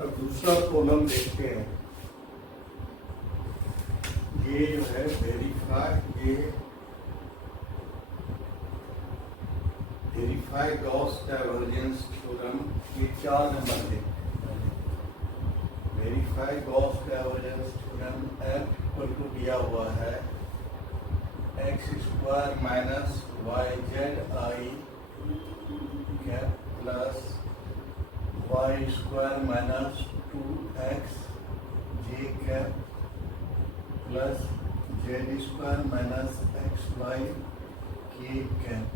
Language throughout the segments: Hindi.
अब दूसरा प्रॉब्लम देखते हैं। ये जो है वेरीफाई गॉस डाइवर्जेंस थ्योरम, ये 4 नंबर देखते हैं। Verify Gauss divergence theorem F equal to दिया हुआ है x² minus yzi cap plus y² minus 2xj cap plus z² minus xy k cap.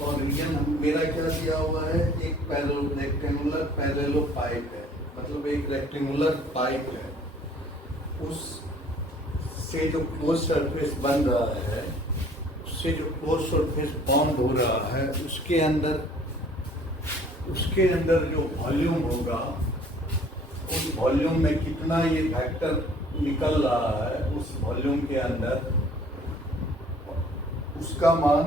और रीजन मेरा क्या दिया हुआ है, एक रेक्टेंगुलर पैरेलल पाइप है, मतलब एक रेक्टेंगुलर पाइप है, उस से जो क्लोज सरफेस बन रहा है, उससे जो क्लोज सरफेस बॉन्ड हो रहा है, उसके अंदर जो वॉल्यूम होगा, उस वॉल्यूम में कितना ये वेक्टर निकल रहा है, उस वॉल्यूम के अंदर उसका मान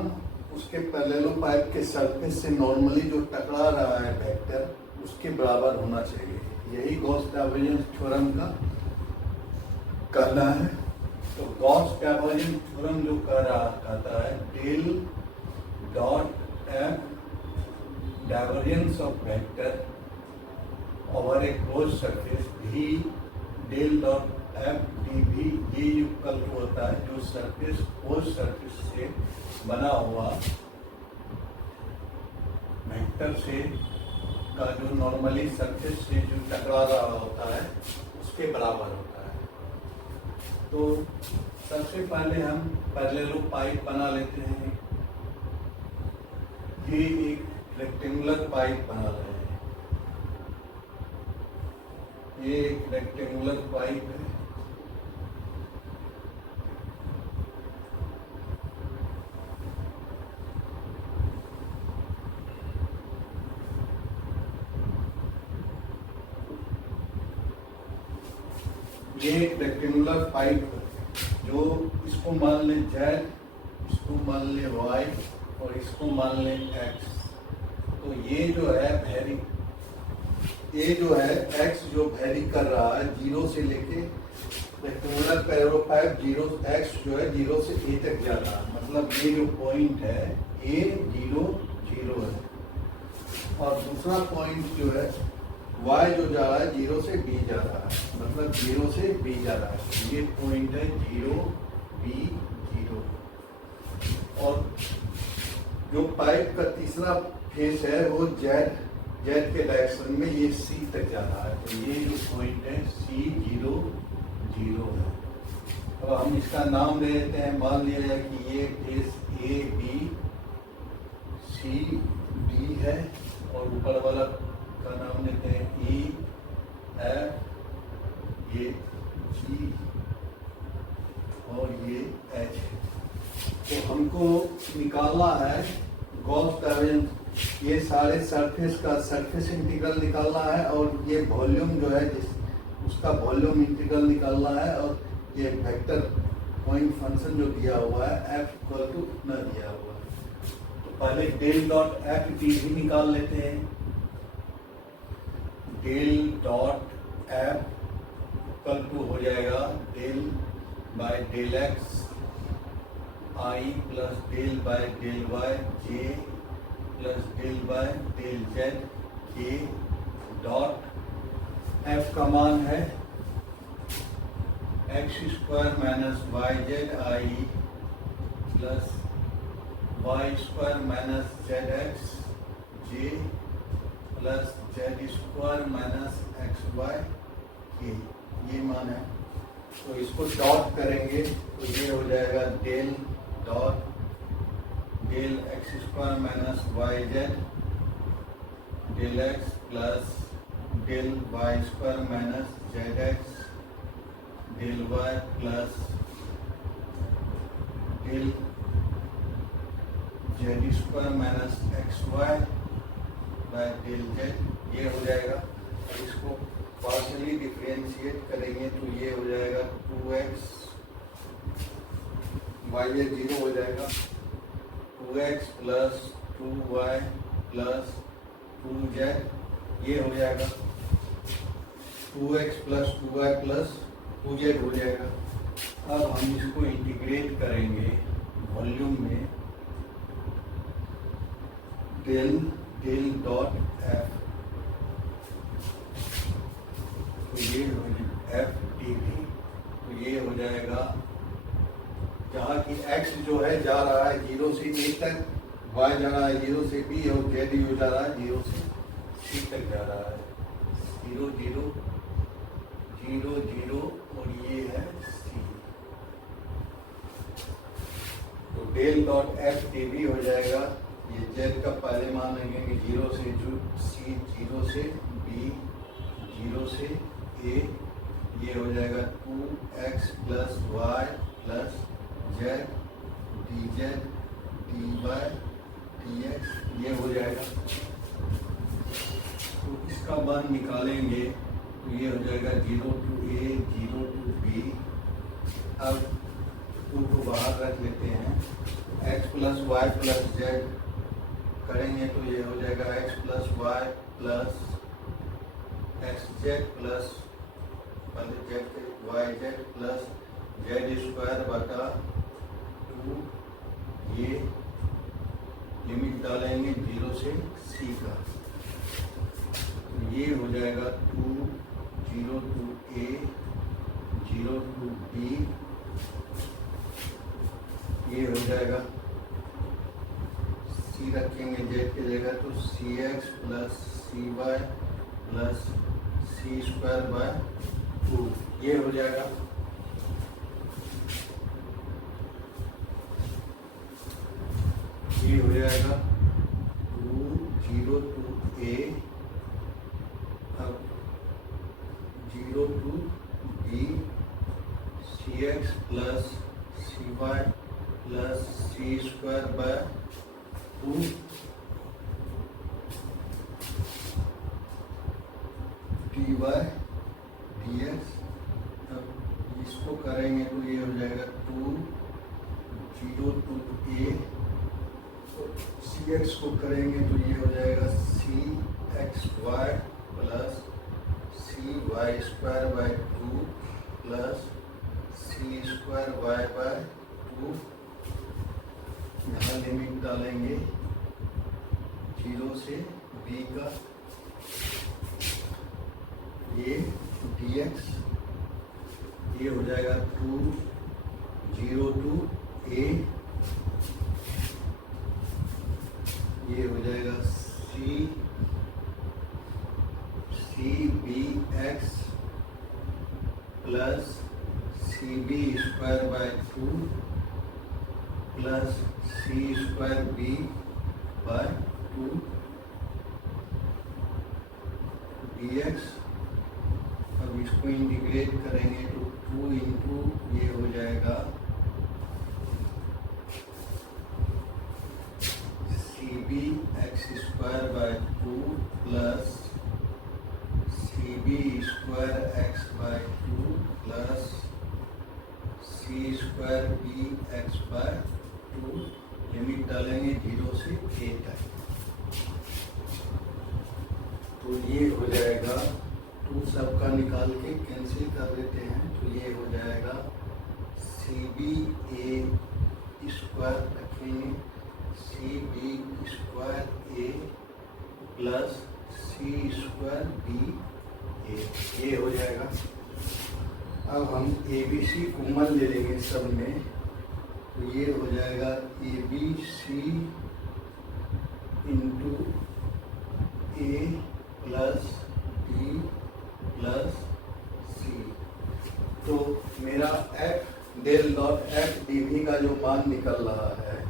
उसके पैरेलल पाइप के सरफेस से नॉर्मली जो टकरा रहा है वेक्टर, उसके बराबर होना चाहिए। यही गॉस डाइवर्जेंस थ्योरम का कहना है। तो गॉस डाइवर्जेंस थ्योरम जो कहता है del dot F divergence of vector over a close surface भी डेल डॉट एफ डी भी ये इक्वल होता है जो सरफेस क्लोज सरफेस से बना हुआ वेक्टर से का जो नॉर्मली सरफेस से जो टकरा रहा होता है, उसके बराबर होता है। तो सबसे पहले हम पैरेलल पाइप बना लेते हैं। ये एक रेक्टेंगुलर पाइप बना रहे हैं। ये एक रेक्टेंगुलर पाइप है। ये एक रेक्टेंगुलर पाइप है, जो इसको मान लें Z, इसको मान लें Y और इसको मान लें X। तो ये जो है X जो वेरी कर रहा है 0 से लेके रेक्टेंगुलर पैरेलल पाइप 0 X जो है 0 से A तक जा रहा है, मतलब ये जो पॉइंट है A 0 0 है, और दूसरा पॉइंट जो है y जो जा रहा है 0 से b जा रहा है, मतलब 0 से b जा रहा है। ये पॉइंट है 0 b 0, और जो पाइप का तीसरा फेस है वो z के डायरेक्शन में ये c तक जा रहा है। तो ये जो पॉइंट है c 0 0 है। अब हम इसका नाम दे देते हैं, मान लिया जाए कि ये face a b c d है, और ऊपर वाला का नाम लेते हैं E F, ये G और ये H। तो हमको निकालना है गॉस डाइवर्जेंस, ये सारे सरफेस का सरफेस इंटीग्रल निकालना है, और ये वॉल्यूम जो है उसका वॉल्यूम इंटीग्रल निकालना है, और ये वेक्टर पॉइंट फंक्शन जो दिया हुआ है F इक्वल टू इतना दिया हुआ है। तो पहले डेल डॉट एफ डी भी निकाल लेते हैं। Del dot F equal to हो जाएगा del by del X I plus del by del Y J plus del by del Z K dot F का मान है x² minus Y Z I plus y² minus Z X J plus z² minus XY K, ये मान है। तो इसको डॉट करेंगे तो ये हो जाएगा del dot del x² minus Y Z del X plus del y² minus Z X del Y plus del z² minus XY by del Z, ये हो जाएगा। और इसको पार्शियली डिफरेंशिएट करेंगे तो ये हो जाएगा 2x, y 0 हो जाएगा, 2x plus 2y plus 2z, ये हो जाएगा। 2x plus 2y plus 2z हो जाएगा। अब हम इसको इंटीग्रेट करेंगे वॉल्यूम में, डेल डेल डॉट एफ, तो ये हो एफ डी वी, तो ये हो जाएगा जहाँ की x जो है जा रहा है 0 से a तक, y जा रहा है 0 से b और z यू जा रहा है 0 से c तक जा रहा है। 0 0 0 0 और ये है c, तो del dot F D V हो जाएगा। ये z का पहले मान लेंगे 0 से c, 0 से b, 0 से a, ये हो जाएगा 2x plus Y plus Z D Z D Y D x, ये हो जाएगा। तो इसका मान निकालेंगे तो ये हो जाएगा 0 to a 0 to b। अब 2 को बाहर रख लेते हैं, x plus Y plus Z करेंगे तो ये हो जाएगा x plus Y plus X Z plus पहले जेड के Y Z plus Z square बटा 2, ये लिमिट डालेंगे 0 से c का, तो ये हो जाएगा 2 0 to a 0 to b, ये हो जाएगा c रखेंगे z की जगह तो cx plus cy plus c square by 2, ये हो जाएगा। ये हो जाएगा 2 0 to a, अब 0 to b, cx plus cy plus c square by 2, dy dx। अब इसको करेंगे तो ये हो जाएगा 2 0 to a, सी एक्स को करेंगे तो ये हो जाएगा c x y plus c y square by 2 plus C square y by 2, यहाँ लिमिट डालेंगे 0 से b का, ये dx, ये हो जाएगा 2 0 to a, ये हो जाएगा C B X plus C B square by 2 plus C square B by 2 D x. अब इसको इंटीग्रेट करेंगे तो 2 इंटू ये हो जाएगा B X square by 2 plus C B square X by 2 plus C square B X by 2, limit डालेंगे 0 से a तक, तो ये हो जाएगा 2 सबका निकाल के कैंसिल कर देते हैं, तो ये हो जाएगा सी बी ए स्क्वायर रखेंगे सी बी स्क्वायर ए प्लस सी स्क्वायर बी ए, ये हो जाएगा। अब हम ए बी सी कॉमन ले लेंगे सब में, तो ये हो जाएगा A B c into a plus B plus सी, तो मेरा f del dot F D v का जो मान निकल रहा है,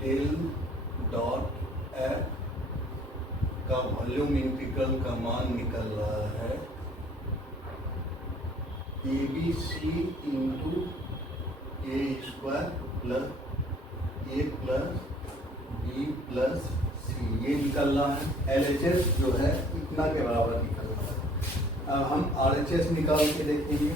डेल डॉट एफ का वॉल्यूम इंटीग्रल का मान निकल रहा है A B c into a square plus a plus B plus c, ये निकल रहा है। एल एच एस जो है इतना के बराबर निकल रहा है। अब हम आर एच एस निकाल के देखेंगे।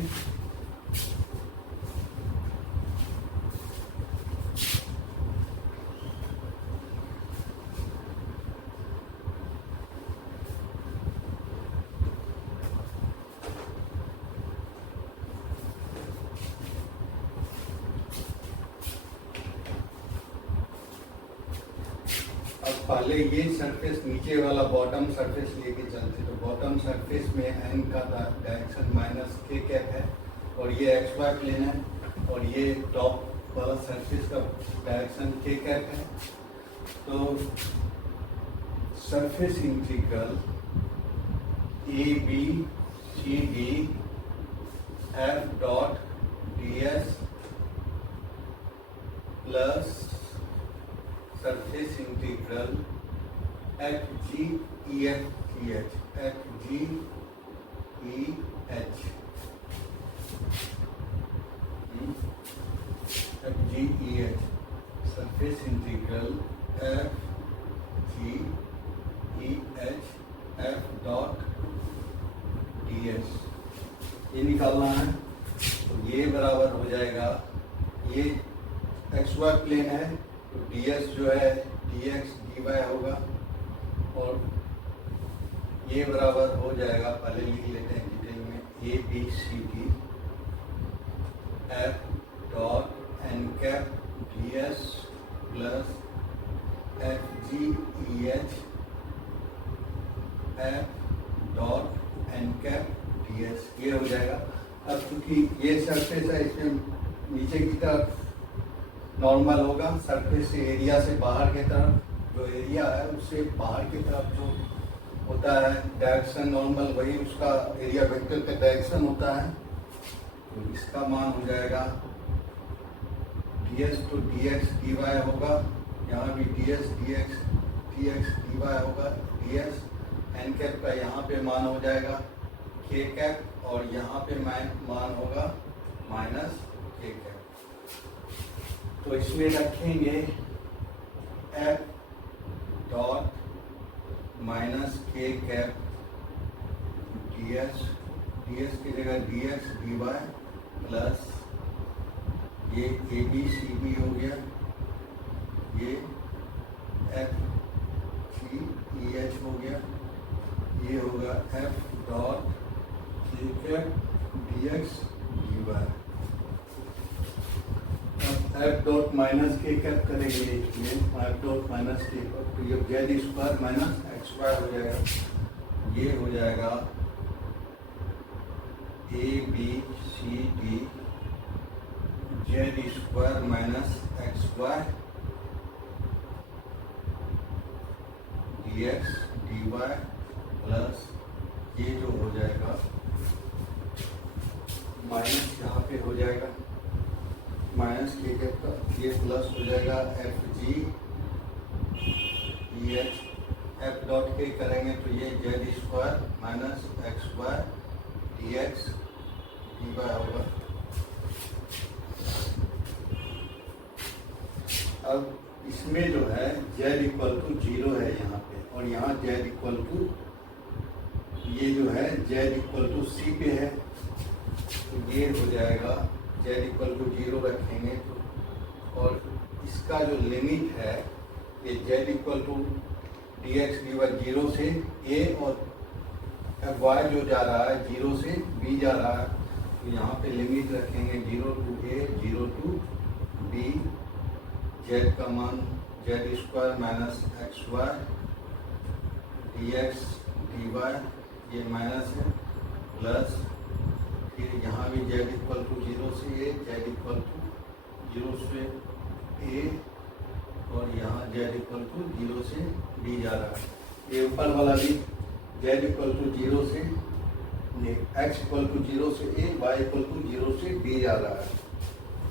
अब पहले ये सरफेस नीचे वाला बॉटम सरफेस लेके चलते, तो बॉटम सरफेस में एन का डायरेक्शन माइनस के कैप है और ये एक्स वाई प्लेन है और ये टॉप वाला सरफेस का डायरेक्शन के कैप है। तो surface integral A B C D F dot D S plus surface integral F G E H F G E H F G E H surface integral F G E H F dot D S ये निकालना है। तो ये बराबर हो जाएगा, ये एक्स वाई प्लेन है तो डी एस जो है डी एक्स डी वाई होगा और ये बराबर हो जाएगा, पहले लिख लेते हैं डिटेल में, A B C D F dot N cap D S plus F G E H F dot N cap D S, ये हो जाएगा। अब क्योंकि ये सरफेस है इसमें नीचे की तरफ नॉर्मल होगा, सरफेस से एरिया से बाहर की तरफ जो एरिया है उससे बाहर की तरफ जो होता है डायरेक्शन नॉर्मल, वही उसका एरिया वेक्टर का डायरेक्शन होता है। तो इसका मान हो जाएगा डी एस तो डी एक्स डी वाई होगा, यहाँ भी D S D x D Y होगा, डी एस एन कैप का यहाँ पे मान हो जाएगा के कैप और यहाँ पे मान होगा माइनस के कैप। तो इसमें रखेंगे F dot minus K cap D S की जगह D x D Y plus ये ए बी सी बी हो गया, ये एफ जी ई एच हो गया, ये होगा F dot K cap D x D Y. F dot minus K cap करेंगे इसमें F dot minus K cap, तो ये Z square minus x square हो जाएगा, ये हो जाएगा A B C D Z square minus x square D x D Y plus ये जो हो जाएगा माइनस यहाँ पे हो जाएगा माइनस के कैप का, ये प्लस हो जाएगा F G E H F dot K करेंगे तो ये Z square minus x square D x D Y होगा। अब इसमें जो है जेड इक्वल टू जीरो है यहाँ पे और यहाँ जेड इक्वल टू ये जो है जेड इक्वल टू सी पे है, तो ये हो जाएगा जेड इक्वल टू जीरो रखेंगे तो, और इसका जो लिमिट है ये Z equal to D x D Y zero से ए और वाई जो जा रहा है जीरो से बी जा रहा है, तो यहाँ पे लिमिट रखेंगे zero to A zero to B, Z का मान Z square minus X Y D x D Y ये माइनस है प्लस फिर यहाँ भी जेड इक्वल टू जीरो से A Z equal to zero से ए और यहाँ जेड इक्वल टू जीरो से बी जा रहा है, ये ऊपर वाला भी जेड इक्वल टू जीरो से एक्स इक्वल टू जीरो से A Y equal to zero से बी जा रहा है,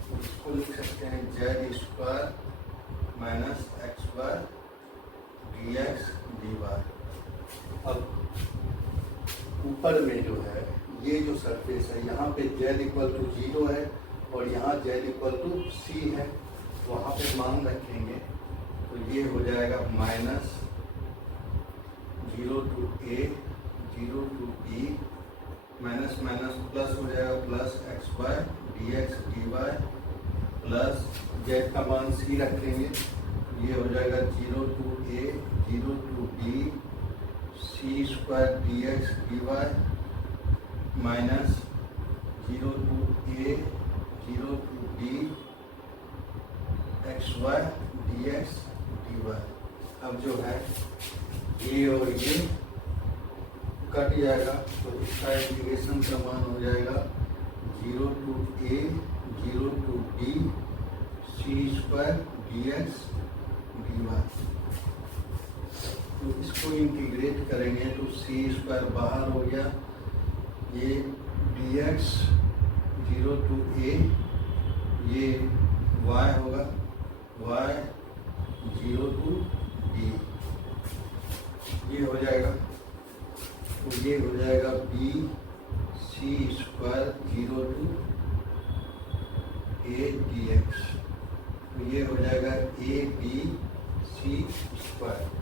तो इसको लिख सकते हैं Z square minus X Y D x D Y. अब ऊपर में जो है ये जो सरफेस है यहाँ पे जेड इक्वल टू जीरो है और यहाँ जेड इक्वल टू सी है, वहाँ पे मान रखेंगे तो ये हो जाएगा minus zero to A zero to B minus minus plus हो जाएगा plus X Y D x D Y plus Z का मान सी रखेंगे, ये हो जाएगा zero to A zero to B C square D x D Y minus zero to A zero to B X Y D x D Y. अब जो है ये और ये कट जाएगा, तो इसका इंटीग्रेशन का मान हो जाएगा 0 to a 0 to b c square dx dy। तो इसको इंटीग्रेट करेंगे तो c स्क्वायर बाहर हो गया, ये dx 0 to a, ये y होगा, y 0 to b, ये हो जाएगा। तो ये हो जाएगा b c square 0 to a dx, तो ये हो जाएगा a b c स्क्वायर।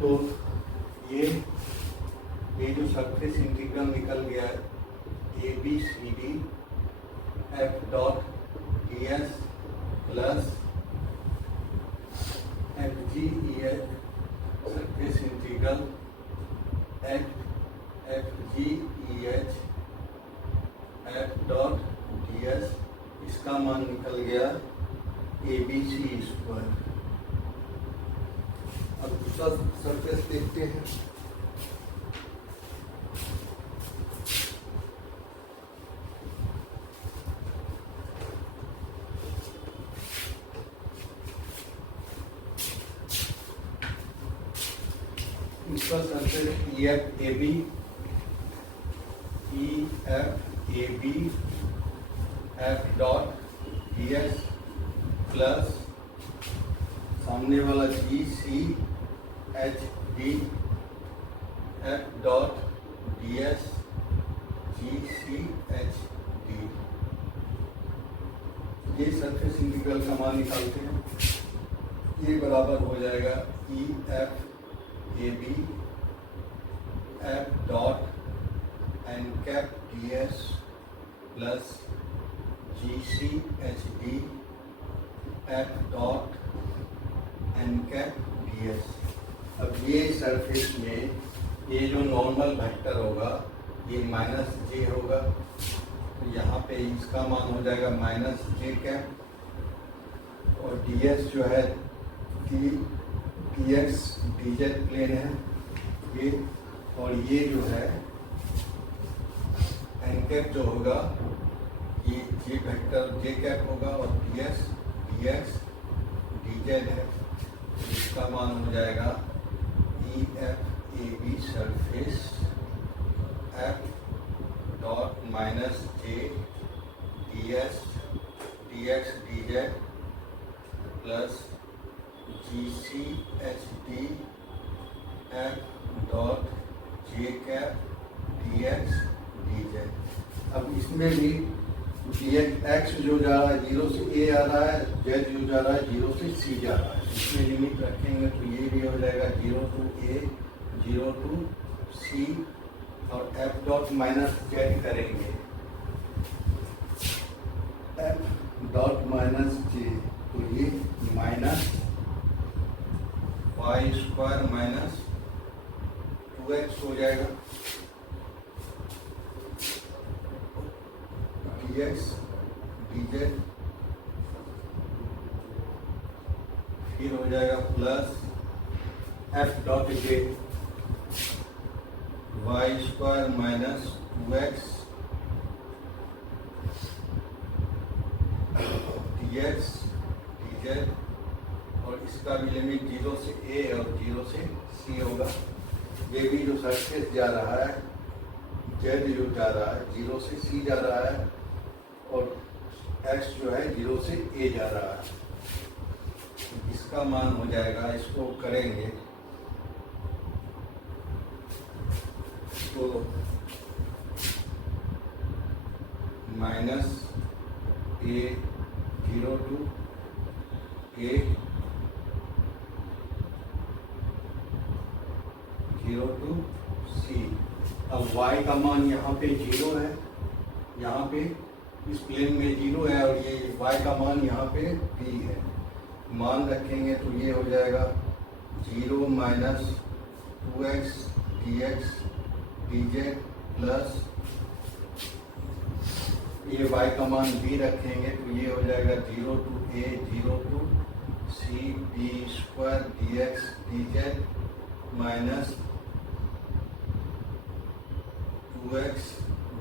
तो ये जो सरफेस इंटीग्रल निकल गया है A B C D F dot D S plus F G E H surface integral F G E H F dot D S, इसका मान निकल गया ए बी सी स्क्वायर। अब दूसरा सरफेस देखते हैं। इसका surface E F A B F dot D S plus सामने वाला g C H D F dot D s g C H d, ये सरफेस इंटीग्रल का मान निकालते हैं। ये बराबर हो जाएगा E F A B F dot N cap D S plus ji C H D F dot N cap D s. अब ये सरफेस में ये जो नॉर्मल वेक्टर होगा ये माइनस जे होगा, तो यहाँ पे इसका मान हो जाएगा माइनस जे कैप, और डी एस जो है D x D Z plane है ये, और ये जो है एन कैप जो होगा ये जे वेक्टर जे कैप होगा, और डी एक्स डी जेड है, इसका मान हो जाएगा E F A B surface F dot minus J D S D x D Z plus ji C H D F dot J cap D x D Z. अब इसमें भी एक्स जो जा रहा है 0 से ए आ रहा है, जेड जो जा रहा है 0 से सी जा रहा है, इसमें लिमिट रखेंगे तो ये भी हो जाएगा 0 to a 0 to c, और एफ डॉट माइनस जेड करेंगे एफ डॉट माइनस जे, तो ये minus Y square minus 2x हो जाएगा, dx dz, फिर हो जाएगा plus F dot J Y square minus 2x dx dz, और इसका भी लिमिट 0 से a और 0 से c होगा। ये भी जो सरफेस जा रहा है जेड जो जा रहा है 0 से c जा रहा है, और x जो है 0 से a जा रहा है, इसका मान हो जाएगा, इसको करेंगे तो minus a 0 to a 0 to c। अब y का मान यहाँ पे 0 है, यहाँ पे इस प्लेन में 0 है, और ये y का मान यहाँ पे b है, मान रखेंगे तो ये हो जाएगा 0 minus 2x dx dz plus ये y का मान b रखेंगे तो ये हो जाएगा 0 to a 0 to c B square D x D Z minus 2x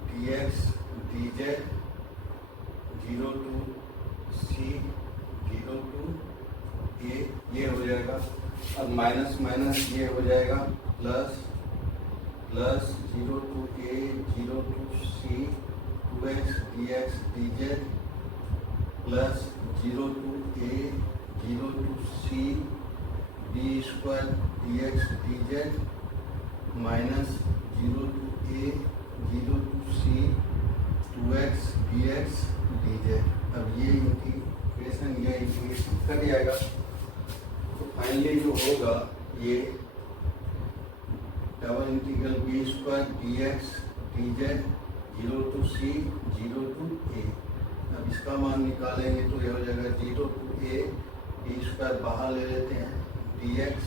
dx dz 0 to c 0 to a, ये हो जाएगा। अब माइनस माइनस ये हो जाएगा plus plus 0 to a 0 to c 2x dx dz plus 0 to a 0 to c B square dx dz minus 0 to a 0 to c 2x dx dz। अब ये इंटीग्रेशन या इंटीग्रेशन कट जाएगा, तो फाइनली जो होगा ये double integral b square D x D Z 0 to c 0 to a. अब इसका मान निकालेंगे तो ये हो जाएगा 0 टू ए, बी स्क्वायर बाहर ले लेते हैं, डी एक्स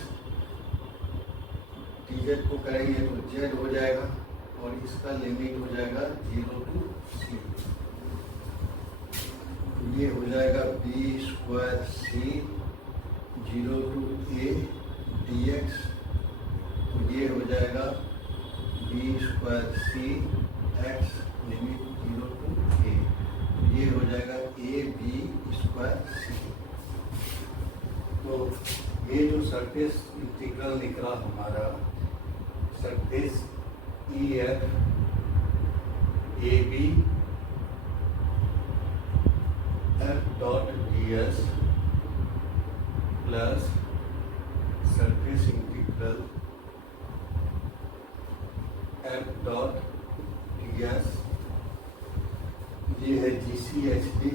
डी जेड को करेंगे तो जेड हो जाएगा और इसका लिमिट हो जाएगा 0 टू सी। ये हो जाएगा b square c 0 to a d x, तो ये हो जाएगा b square c x limit 0 to a, तो ये हो जाएगा ए बी स्क्वायर सी। तो ये जो सरफेस इंटीग्रल निकला हमारा surface E F A B F dot D S plus surface integral F dot D S, ये है जी सी एच डी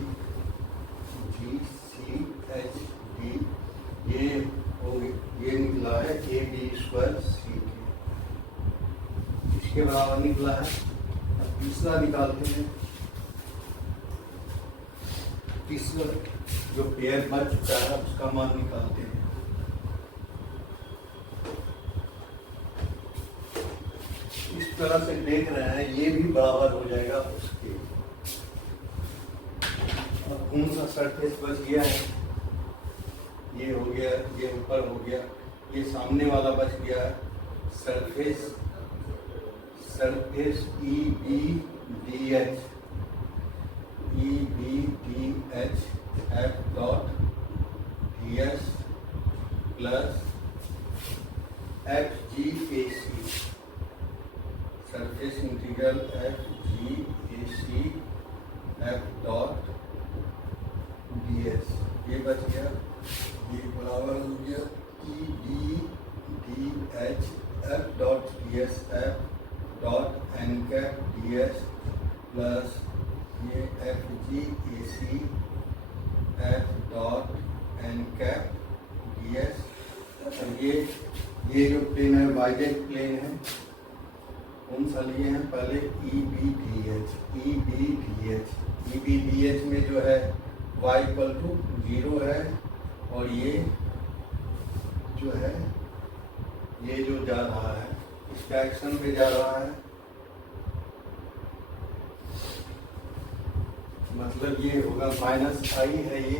ये निकला है ए बी स्क्वायर सी के, इसके बराबर निकला है। अब तीसरा निकालते हैं, तीसरा जो पेयर बच चुका है उसका मान निकालते हैं। इस तरह से देख रहे हैं, ये भी बराबर हो जाएगा उसके। अब कौन सा सरफेस बच गया है, ये हो गया, ये ऊपर हो गया, ये सामने वाला बच गया surface surface e B D h F dot D S plus F g a c, surface integral F g a c F dot D S, ये बच गया, ये बराबर हो गया e B D h F dot D s F dot N cap D S plus ये f g a c F dot N cap D S. ये जो प्लेन है वाइजेड प्लेन है, कौन सा लिए हैं पहले E B D H, E B D H, E B D H में जो है y इक्वल टू 0 है, और ये जो है ये जो जा रहा है इस डायरेक्शन पे जा रहा है, मतलब ये होगा माइनस आई है ये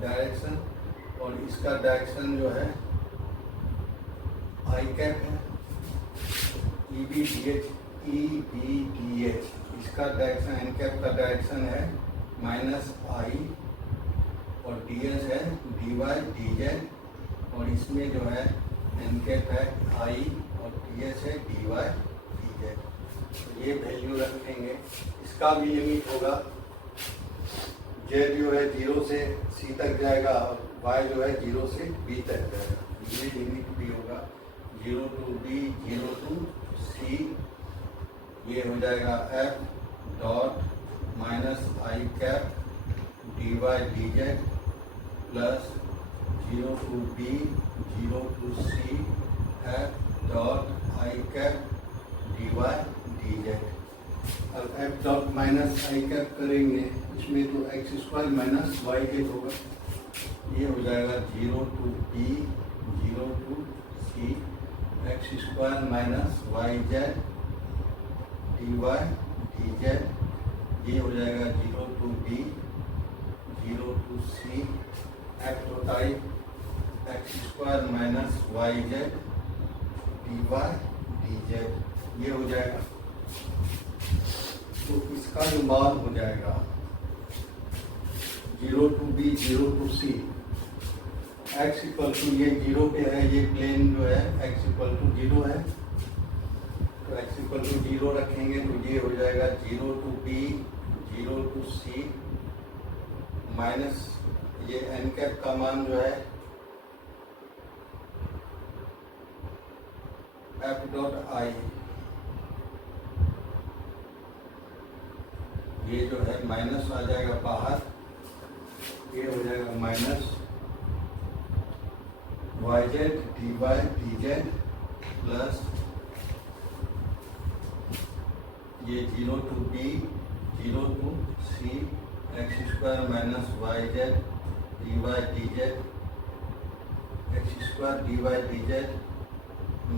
डायरेक्शन, और इसका डायरेक्शन जो है आई कैप है, ई बी डी एच, इसका डायरेक्शन एन कैप का डायरेक्शन है माइनस आई, और डी एस है डी वाई डी जेड, और इसमें जो है एन कैप है आई और डी एस है डी वाई डी जेड। तो ये वैल्यू रखेंगे, इसका भी लिमिट होगा, जेड जो है 0 से सी तक जाएगा और वाई जो है 0 से बी तक जाएगा, ये लिमिट भी होगा 0 टू बी 0 टू सी, ये हो जाएगा F dot minus I cap D Y D Z plus 0 to B 0 to C F dot I cap D Y D Z. अब F dot minus I cap करेंगे, इसमें तो X square minus Y Z होगा, ये हो जाएगा 0 to B 0 to C X square minus Y Z D Y D Z, ये हो जाएगा 0 to B 0 to C F dot I X square minus Y Z D Y D Z ये हो जाएगा। तो इसका जो मान हो जाएगा 0 to b 0 to c x equal to ये 0 पे है, ये प्लेन जो है x इक्वल टू 0 है, तो x इक्वल टू 0 रखेंगे तो ये हो जाएगा 0 to b 0 to c minus ये n कैप का मान जो है f डॉट आई, ये जो है माइनस आ जाएगा बाहर, ये हो जाएगा minus Y Z D Y D Z plus ये 0 to b 0 to c X square minus Y Z D Y D Z X square D Y D Z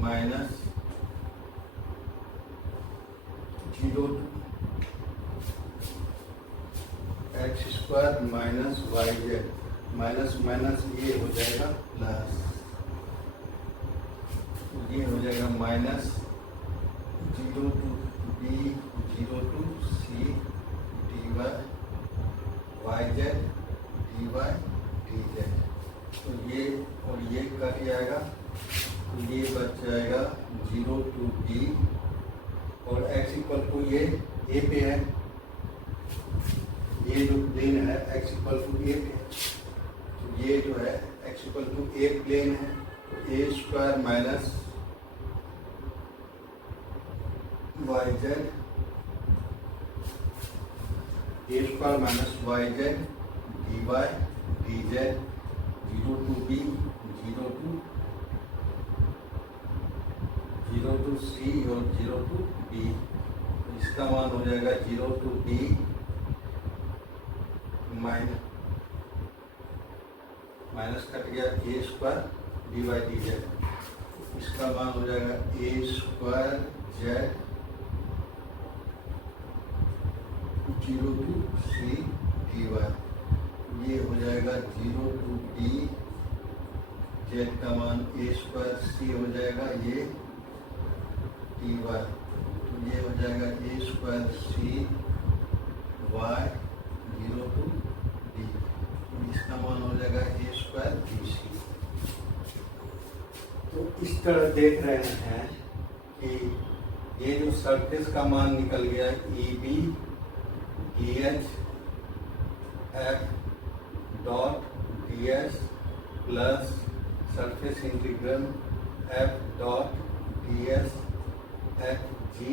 minus 0 to X square minus Y Z minus minus ये हो जाएगा प्लस, ये हो जाएगा minus 0 to b 0 to c D Y Z D Y D Z, तो ये और ये कट जाएगा, तो ये बच जाएगा 0 to b और x इक्वल टू ये a पे है, ये जो प्लेन है x इक्वल टू a पे, तो ये जो है x equal to a plane है, तो a square minus Y Z a square minus Y Z D Y D Z 0 to b 0 to c और 0 to b, तो इसका मान हो जाएगा 0 to b माइनस कट गया a square D Y D z, इसका मान हो जाएगा a square z 0 to c D Y, ये हो जाएगा 0 to b जेड का मान ए स्क्वायर सी हो जाएगा ये डी वाई, तो ये हो जाएगा a square c y 0 to d, इसका मान हो जाएगा ए स्क्वायर बी सी। तो इस तरह देख रहे हैं कि ये जो सरफेस का मान निकल गया e B D h F dot D S plus surface integral F dot D s f g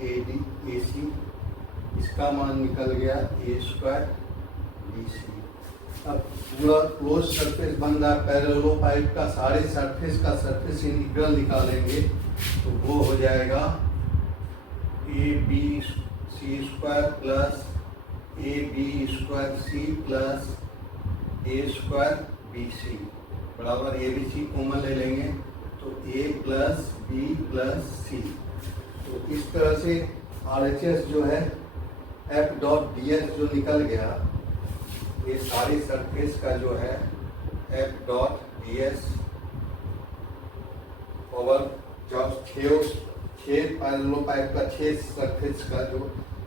a d a c, इसका मान निकल गया ए स्क्वायर बी सी। अब पूरा क्लोज सरफेस बन रहा है पैरेललोपाइड का, सारे सरफेस का सरफेस इंटीग्रल निकालेंगे तो वो हो जाएगा A B C square plus A B square C plus A square B C बराबर ए बी सी कॉमन ले लेंगे तो ए प्लस बी प्लस सी। तो इस तरह से RHS जो है एफ डॉट डी एस जो निकल गया, ये सारी सरफेस का जो है F dot D S over जब छः पैरेललोपाइड का 6 सरफेस का जो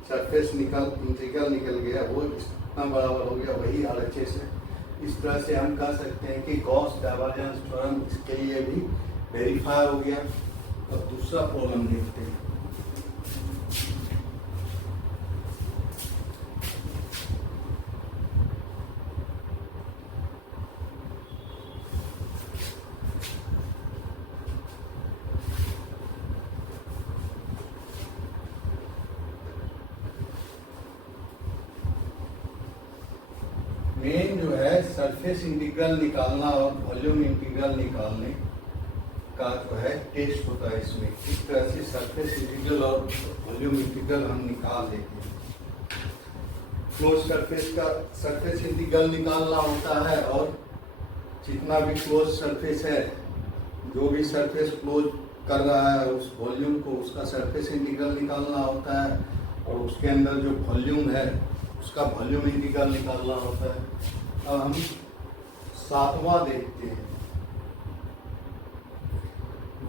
सरफेस इंटीग्रल निकल गया वो इतना बराबर हो गया, वही RHS है। इस तरह से हम कह सकते हैं कि गॉस डाइवर्जेंस थ्योरम इसके लिए भी वेरीफाई हो गया। अब दूसरा प्रॉब्लम देखते हैं। मेन जो है सरफेस इंटीग्रल निकालना और वॉल्यूम इंटीग्रल निकालने का जो है टेस्ट होता है इसमें। इस तरह से सरफेस इंटीग्रल और वॉल्यूम इंटीग्रल हम निकाल देते हैं। क्लोज सरफेस का सरफेस इंटीग्रल निकालना होता है और जितना भी क्लोज सरफेस है, जो भी सरफेस क्लोज कर रहा है उस वॉल्यूम को, उसका सरफेस इंटीग्रल निकालना होता है और उसके अंदर जो वॉल्यूम है उसका वॉल्यूम इंटीग्रल निकालना होता है। अब हम सातवां देखते हैं।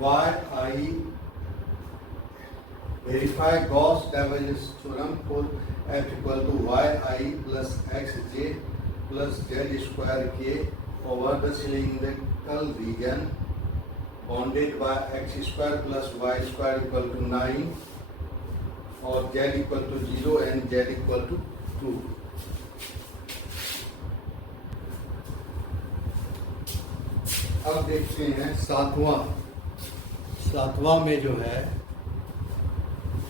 YI verify Gauss divergence theorem for f equal to YI plus XJ plus Z square K over the cylindrical region bounded by x स्क्वायर plus y square equal to 9 और z equal to 0 and z equal to 2। अब देखते हैं सातवां में जो है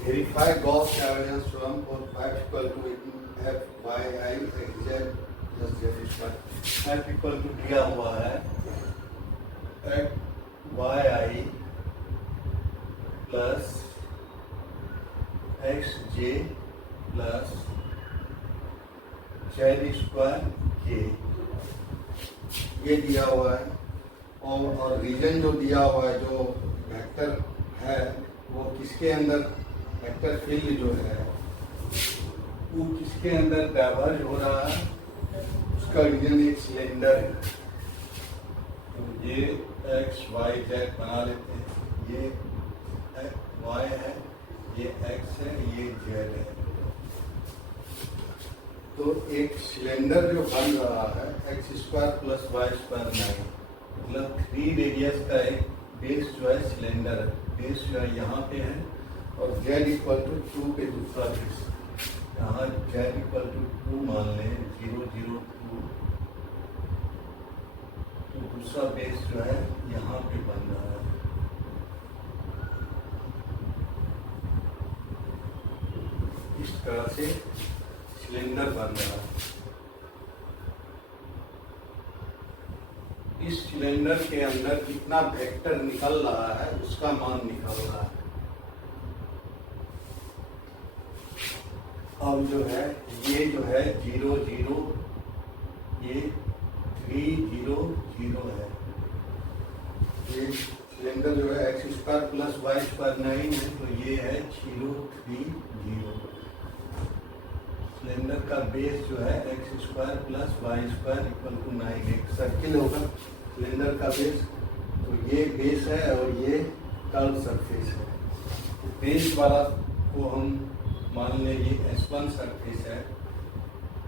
verify Gauss divergence theorem for f equal to f y I x z plus z square. f equal to दिया हुआ है f y I plus X J plus z square K ये दिया हुआ है। और रीजन जो दिया हुआ है, जो वेक्टर है वो किसके अंदर, वेक्टर फील्ड जो है वो किसके अंदर डाइवर्ज हो रहा है, उसका रीजन एक सिलेंडर है। तो ये एक्स वाई जेड बना लेते हैं, ये वाई है, ये एक्स है, ये जेड है। तो एक सिलेंडर जो बन रहा है x square plus Y square 9, मतलब 3 रेडियस का एक बेस जो है सिलेंडर है। बेस जो है यहाँ पे है और जेड इक्वल टू 2 पे दूसरा बेस, यहाँ जेड इक्वल टू 2 मान लें, 0 0 2, तो दूसरा बेस जो है यहाँ पे बन रहा है। इस तरह से सिलेंडर बन रहा है। इस सिलेंडर के अंदर कितना वेक्टर निकल रहा है उसका मान निकल रहा है। अब जो है ये जो है 0 0, ये 3 0 0 है। ये सिलेंडर जो है x square plus Y square 9 है, तो ये है 0 3 0। सिलेंडर का बेस जो है x square plus Y square equal to 9। एक सर्किल होगा सिलेंडर का बेस, तो ये बेस है और ये कर्व सरफेस है। तो बेस वाला को हम मान लें ये S1 सरफेस है,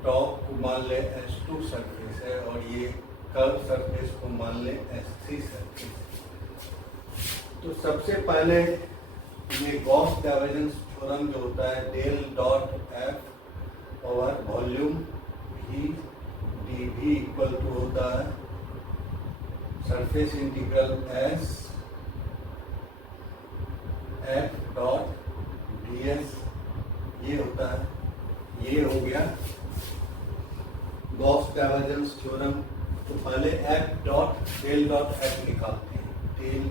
टॉप को मान लें S2 सरफेस है और ये कर्व सरफेस को मान लें S3 सरफेस है। तो सबसे पहले ये गॉस डाइवर्जेंस थ्योरम जो होता है del dot F over volume भी डी भी इक्वल टू होता है surface integral S F dot D S, ये होता है। ये हो गया गॉस डाइवर्जेंस थ्योरम। तो पहले F dot del dot F निकालते हैं। डेल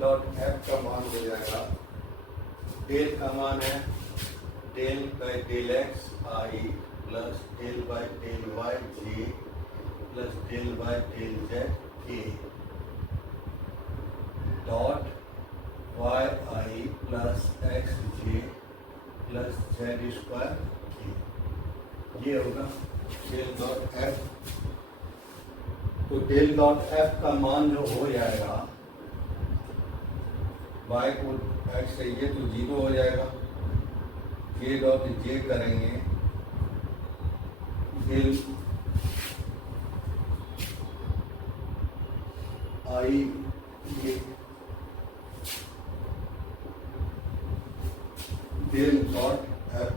डॉट एफ का मान हो जाएगा, डेल का मान है del by del X I plus del by del Y J plus del by del Z K dot Y I plus X J plus Z square K, ये होगा डेल डॉट एफ। तो डेल डॉट एफ का मान जो हो जाएगा, y को x चाहिए तो 0 हो जाएगा, जे डॉट जे करेंगे डेल आई ये डेल डॉट एफ।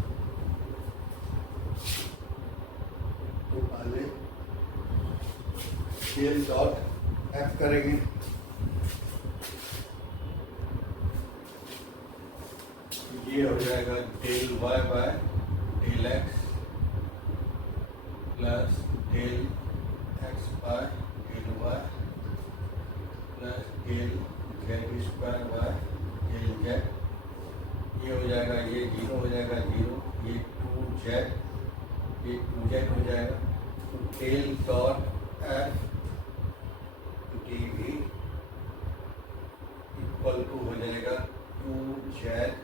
तो पहले डेल डॉट एफ करेंगे, ये हो जाएगा del Y by del X plus del X by del Y plus del Z square by del Z, ये हो जाएगा, ये 0 हो जाएगा 0, ये 2z, ये 2z हो जाएगा। तो del dot F D V equal to हो जाएगा 2z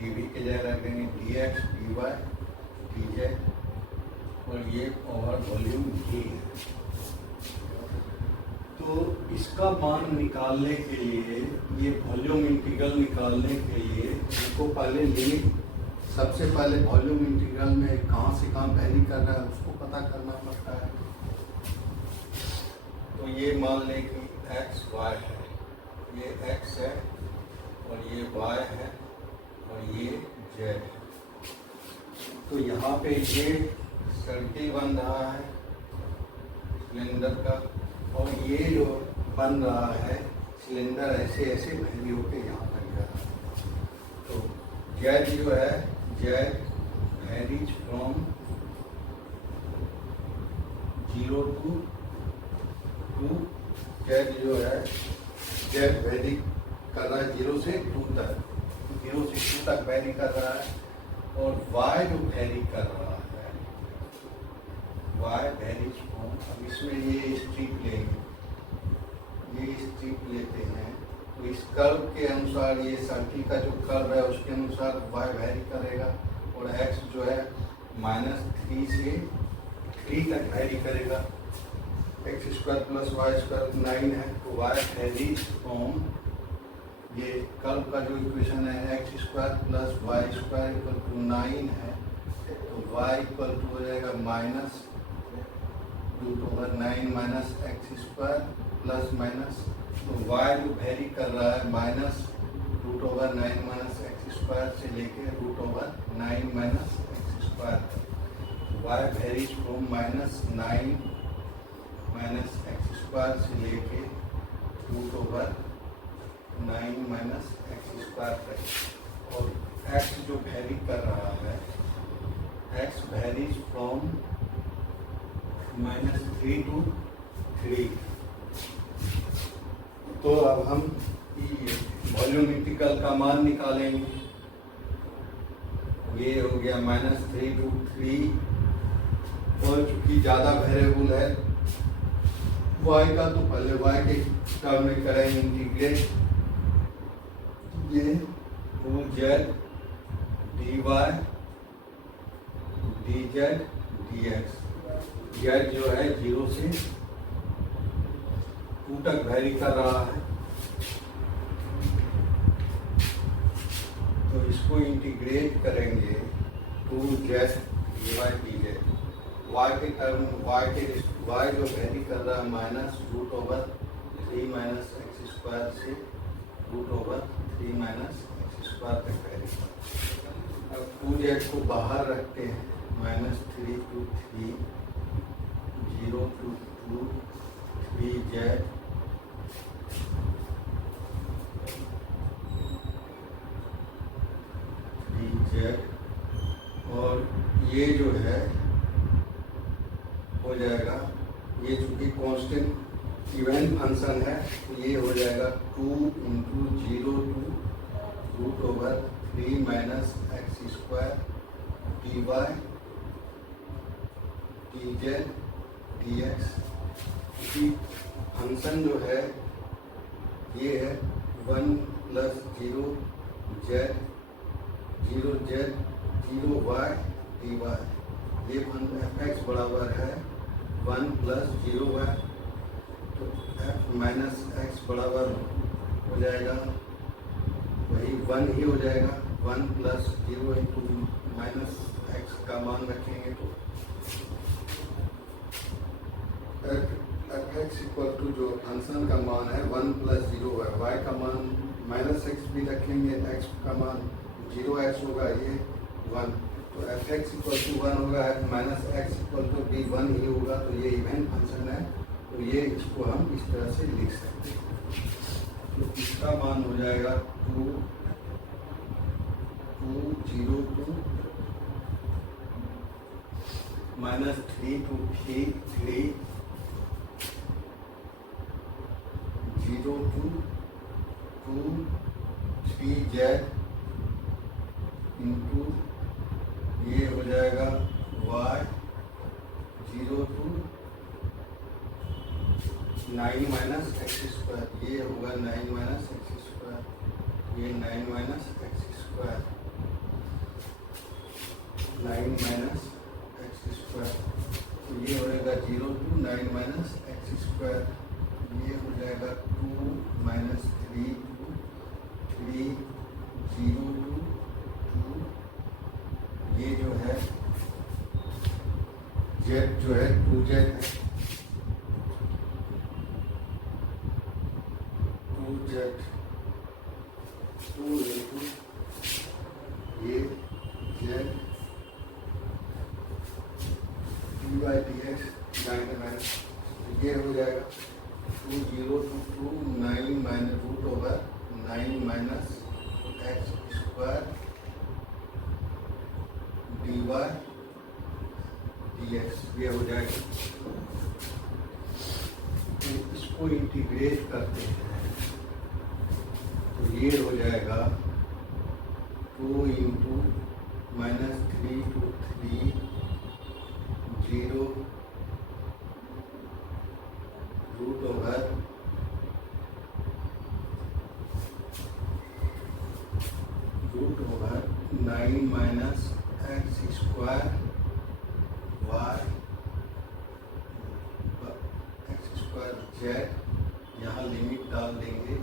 डी के जगह रख देंगे D x D Y D Z और ये ओवर वॉल्यूम भी है। तो इसका मान निकालने के लिए, ये वॉल्यूम इंटीग्रल निकालने के लिए हमको पहले लिमिट, सबसे पहले वॉल्यूम इंटीग्रल में कहाँ से कहाँ वैरी कर रहा है उसको पता करना पड़ता है। तो ये मान लें कि एक्स वाई है, ये एक्स है और ये वाई है और ये जेड है। तो यहाँ पे ये सर्किल बन रहा है सिलेंडर का और ये जो बन रहा है सिलेंडर ऐसे ऐसे वैरी होके यहाँ तक जा रहा है। तो जेड जो है, Z varies from 0 to 2, Z जो है जेड वैरी कर रहा है 0 से 2 तक, 0 से 2 तक वैरी कर रहा है। और वाई जो वैरी कर रहा है, वाई वैरीज फ्रॉम, अब इसमें ये स्ट्रिप लेंगे, ये स्ट्रिप लेते हैं तो इस कर्व के अनुसार, ये सर्किल का जो कर्व है उसके अनुसार वाई वैरी करेगा। और एक्स जो है -3 से 3 तक वैरी करेगा। X square plus Y square 9 है, तो वाई वैरीज फ्रॉम, ये कर्व का जो इक्वेशन है x square plus Y square equal to 9 है, तो वाई इक्वल टू हो जाएगा -√9 minus x square plus minus, तो वाई जो वैरी कर रहा है -√9 माइनस एक्स स्क्वायर से लेके √9 minus x square. Y varies from -9 minus x square से लेके √9 माइनस एक्स स्क्वायर तक। और एक्स जो वैरी कर रहा है, एक्स वैरीज फ्रॉम -3 to 3। तो अब हम वॉल्यूम इंटीग्रल का मान निकालेंगे। ये हो गया -3 to 3 और चूंकि ज़्यादा वेरिएबल है y का, तो पहले y के टर्म में करेंगे इंटीग्रेट। ये 2z dy dz dx, z जो है 0 से 2 तक वैरी कर रहा है, तो इसको इंटीग्रेट करेंगे 2z dy dz। y के टर्म, y जो वैरी कर रहा है -√3 माइनस एक्स स्क्वायर से √3 माइनस एक्स स्क्वायर तक वैरी कर रहा है। अब 2z को बाहर रखते हैं, -3 to 3, 0 to 2, 3z और ये जो है हो जाएगा, ये चूंकि कांस्टेंट इवेंट फंक्शन है तो ये हो जाएगा 2 × 0 to √3 minus x square dy dz dx। Function जो है ये है 1 + 0z 0z 0y dy। ये f(x) बराबर है 1 + 0y, तो f-x बराबर हो जाएगा वही 1 ही हो जाएगा, 1 + 0 × -x का मान रखेंगे तो f(x) इक्वल टू जो फंक्शन का मान है 1 + 0y, y का मान -x भी रखेंगे, x का मान 0x होगा, ये 1, तो f(x) इक्वल टू 1 होगा, f-x इक्वल टू भी 1 ही होगा। तो ये इवेंट फंक्शन है, तो ये इसको हम इस तरह से लिख सकते हैं। तो इसका मान हो जाएगा 2 0 to -3 to 3 0 to 2 3z into ये हो जाएगा y 0 to 9 minus x square, ये होगा 9 माइनस एक्स स्क्वायर, ये 9 minus x square. 9 minus x square, तो ये होएगा 0 टू 9 माइनस एक्स स्क्वायर, ये हो जाएगा 2 माइनस 3 टू 3 0 टू 2, ये जो है जेड जो है 2z है, 2z 2 इंटू ये Z D by D X 9 minus, ये हो जाएगा 2 0 to 2 9 minus root over 9 minus x square D Y D x, ये हो जाएगा। तो इसको इंटीग्रेट करते हैं तो ये हो जाएगा 2 into minus 3 to 3 0 root over 9 minus x square Y X square Z, यहाँ लिमिट डाल देंगे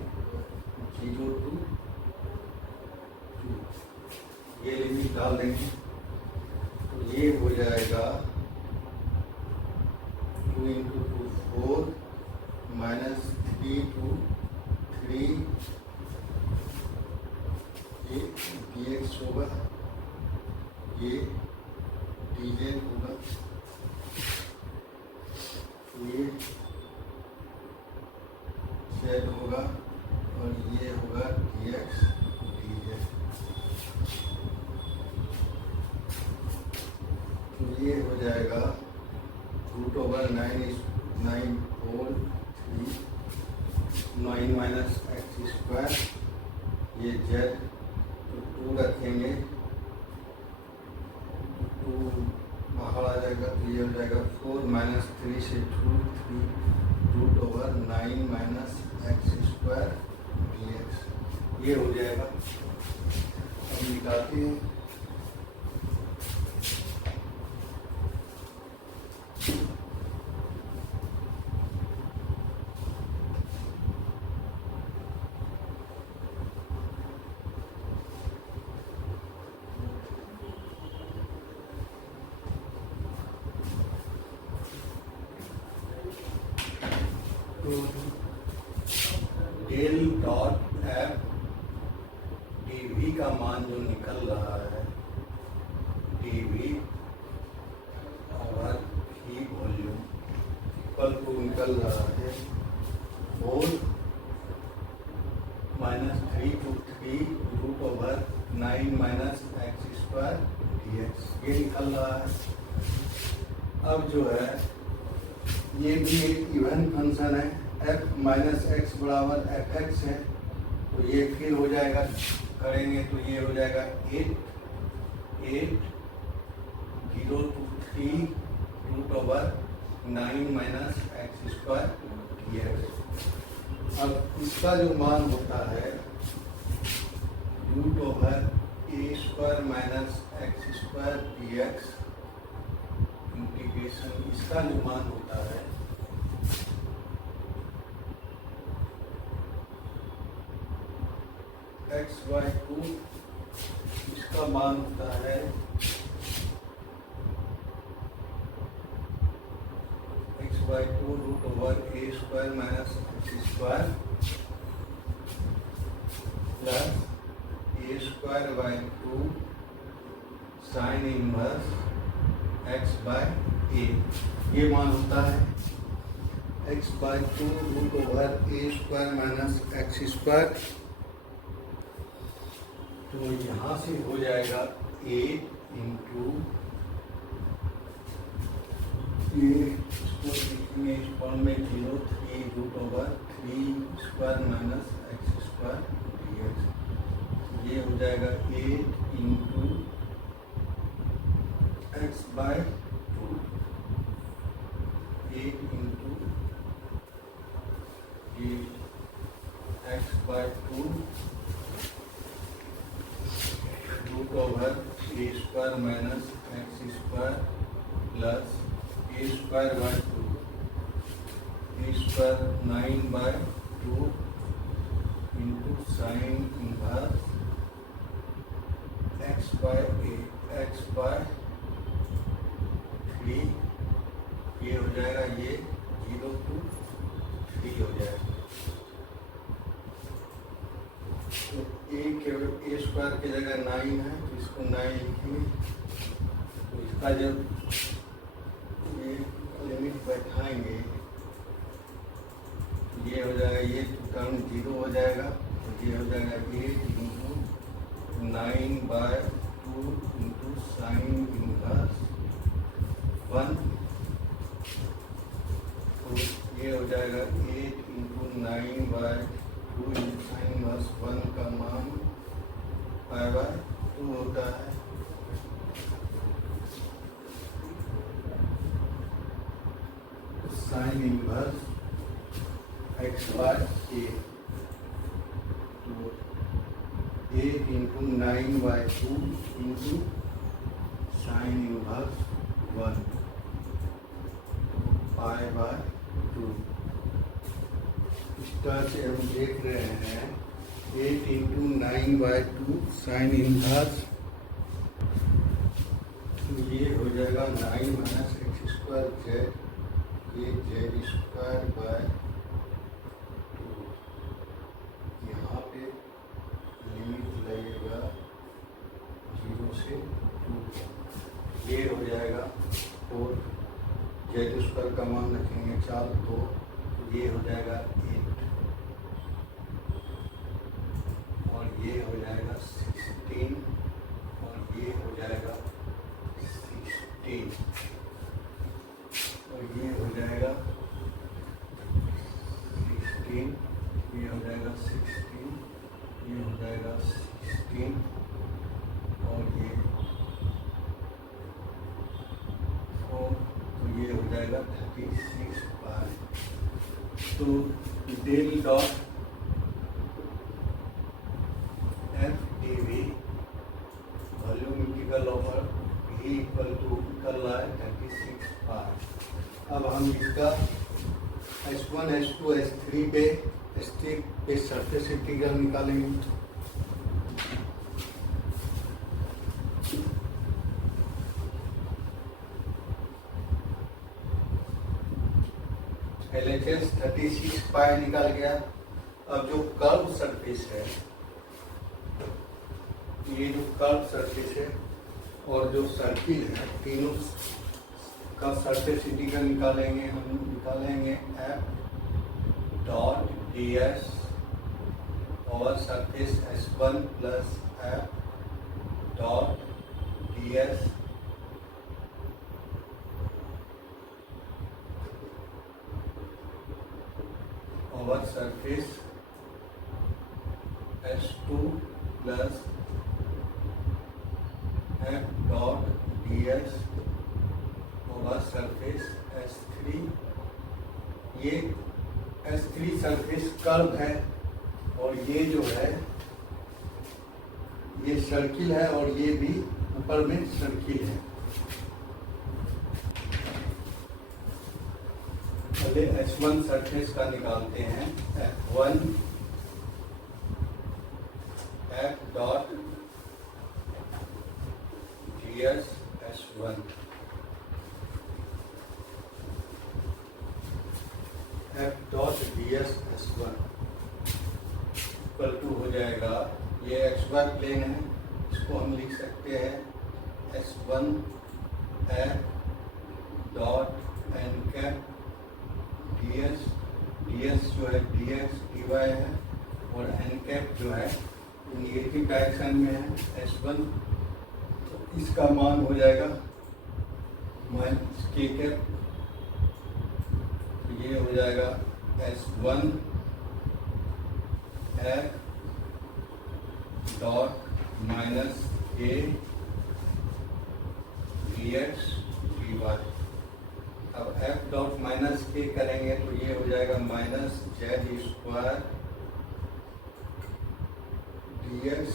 0 टू 2, ये लिमिट डाल देंगे तो ये हो जाएगा 2 इंटू 2 4 माइनस 3 टू 3, ये डी एक्स होगा, ये डी जेड होगा, ये जेड होगा और ये होगा डी एक्स डी जेड। तो ये हो जाएगा root over 9 4 3 9 minus x square, ये जेड तो 2 रखेंगे, 2 बाहर आ जाएगा तो ये हो जाएगा 4 माइनस 3 से 2 3 root over 9 minus x square D x, ये हो जाएगा। अब निकालते हैं डेल डॉट एफ डी का मान जो निकल रहा है डी वी ओवर ही वॉल्यूम इक्वल टू निकल रहा है 4 minus 3 to 3 root over 9 minus x square D x, ये निकल रहा है। अब जो है ये भी एक इवन फंक्शन है, f माइनस एक्स बराबर एफ एक्स है, तो ये फिर हो जाएगा, करेंगे तो ये हो जाएगा 8 0 to 3 root over 9 minus x square D x. अब इसका जो मान होता है रूट ओवर ए square minus x square D x integration, इसका जो मान होता है एक्स वाई 2, इसका मान होता है x y 2 root over A square minus x square plus A square by 2 sine inverse x by a, ये मान होता है x by 2 root over A square minus x square, तो यहाँ से हो जाएगा 8 इंटू ये, इसको लिखेंगे इस फॉर्म में 0 3 root over 3 square minus x square D x, ये हो जाएगा 8 इंटू एक्स बाय 2, 8 इंटू ये X by 2 root over A square minus square by 2, A square 9/2 into sine inverse x by 3, ये हो जाएगा, ये 0 to 3 हो जाएगा। तो ए स्क्वायर की जगह 9 है तो इसको 9 लिखेंगे। तो इसका जब ये लिमिट बैठाएंगे तो ये हो जाएगा, ये टर्म 0 हो जाएगा। तो ये हो जाएगा 8 इंटू 9/2 इंटू साइन इनवर्स 1। तो ये हो जाएगा 8 इंटू 9/2 इंटू साइन इनवर्स 1 का मान π/2 होता है। Sine inverse x by a, तो 8 इंटू 9/2 इंटू साइन इनवर्स 1 π/2। इस तरह से हम देख रहे हैं 8 इंटू 9/2 साइन इनवर्स, तो ये हो जाएगा 9 माइनस एक्स स्क्वायर जेड, ये जेड स्क्वायर बाय 2। यहाँ पे लिमिट लगेगा 0 से 2, ये हो जाएगा 4। जेड स्क्वायर का मान रखेंगे 4, 2, ये हो जाएगा 8 और ये हो जाएगा 16 और ये हो जाएगा 16 और ये हो जाएगा 16, ये हो जाएगा 16, ये हो जाएगा 16 और ये 4, तो ये हो जाएगा 36π। तो del dot F D V volume integral over v equal to कर रहा है 36π। अब हम इसका S1, S2, S3 पे स्टेट पे सरफेस इंटीग्रल निकालेंगे। LHS 36π निकाल गया। अब जो कर्व सरफेस है, ये जो कर्व सरफेस है और जो सर्किल है, तीनों का सरफेस इंटीग्रल निकालेंगे। हम निकालेंगे एफ डॉट डी एस और surface S1 plus F dot D s और surface S2 plus F dot D s होगा सरफेस S3। ये S3 सरफेस कर्व है और ये जो है ये सर्किल है और ये भी ऊपर में सर्किल है। पहले S1 सरफेस का निकालते हैं। F1 F dot D S S1 F dot D S S1 equal to हो जाएगा, ये XY प्लेन है, इसको हम लिख सकते हैं S1 F dot N cap D S जो है डी एक्स डी वाई है और एन कैप जो है निगेटिव डायरेक्शन में है S1, तो इसका मान हो जाएगा माइनस के कैप। ये हो जाएगा S1 F dot minus a d x D Y. अब एफ डॉट माइनस के करेंगे तो ये हो जाएगा minus z square D x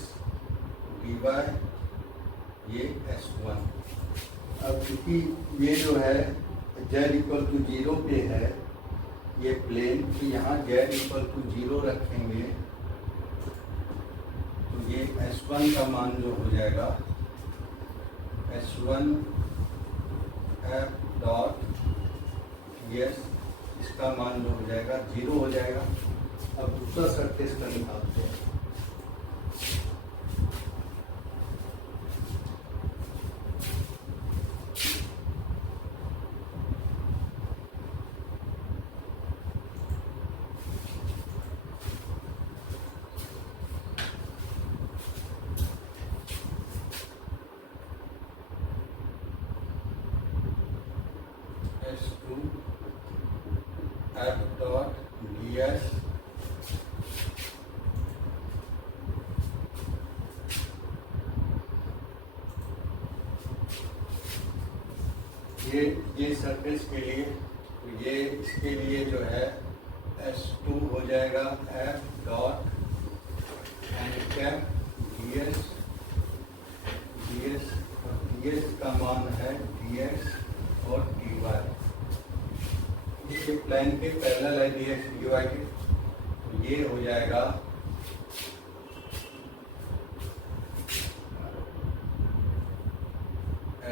D Y, ये S1। अब क्योंकि ये जो है जेड इक्वल टू 0 पे है ये प्लेन, तो यहाँ जेड इक्वल टू 0 रखेंगे तो ये S1 का मान जो हो जाएगा S1 F डॉट यस, इसका मान जो हो जाएगा 0 हो जाएगा। अब दूसरा सरफेस का निकालते हैं। S2 F dot ds ये सरफेस के लिए, तो ये इसके लिए जो है S2 हो जाएगा F dot N cap ds, और ds का मान है dx और dy। इसके प्लेन के पैरेलल है dx dy के, तो ये हो जाएगा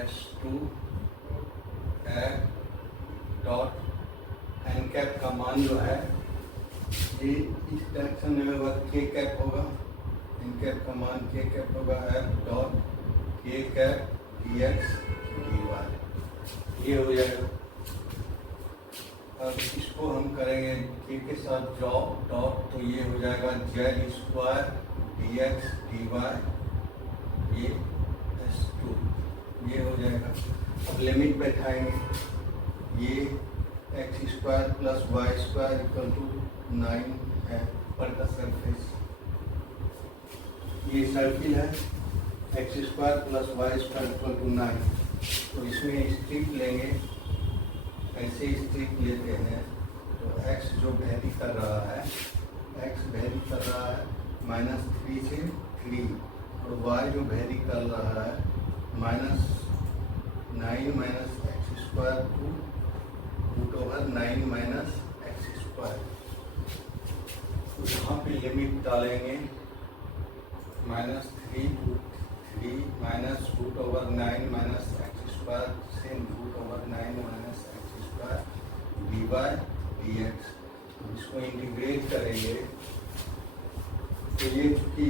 S2 F dot N cap का मान जो है ये इस डायरेक्शन में होगा k कैप होगा, एन कैप का मान k कैप होगा F dot k cap dx dy, ये हो जाएगा। अब इसको हम करेंगे k के साथ डॉट, तो ये हो जाएगा जेड स्क्वायर dx dy, ये S2 ये हो जाएगा। अब लिमिट बैठाएंगे, ये x square plus Y square equal to 9 है पर का सरफेस, ये सर्किल है x square plus Y square equal to 9, तो इसमें स्ट्रिप लेंगे। ऐसे स्ट्रिप लेते हैं तो x जो वैरी कर रहा है, x वैरी कर रहा है -3 से 3, और y जो वैरी कर रहा है -9 minus x square to root over 9 minus x square. तो यहाँ पे लिमिट डालेंगे -3 to 3 minus root over 9 minus x square से root over 9 minus x square D Y D x. इसको इंटीग्रेट करेंगे तो ये चूँकि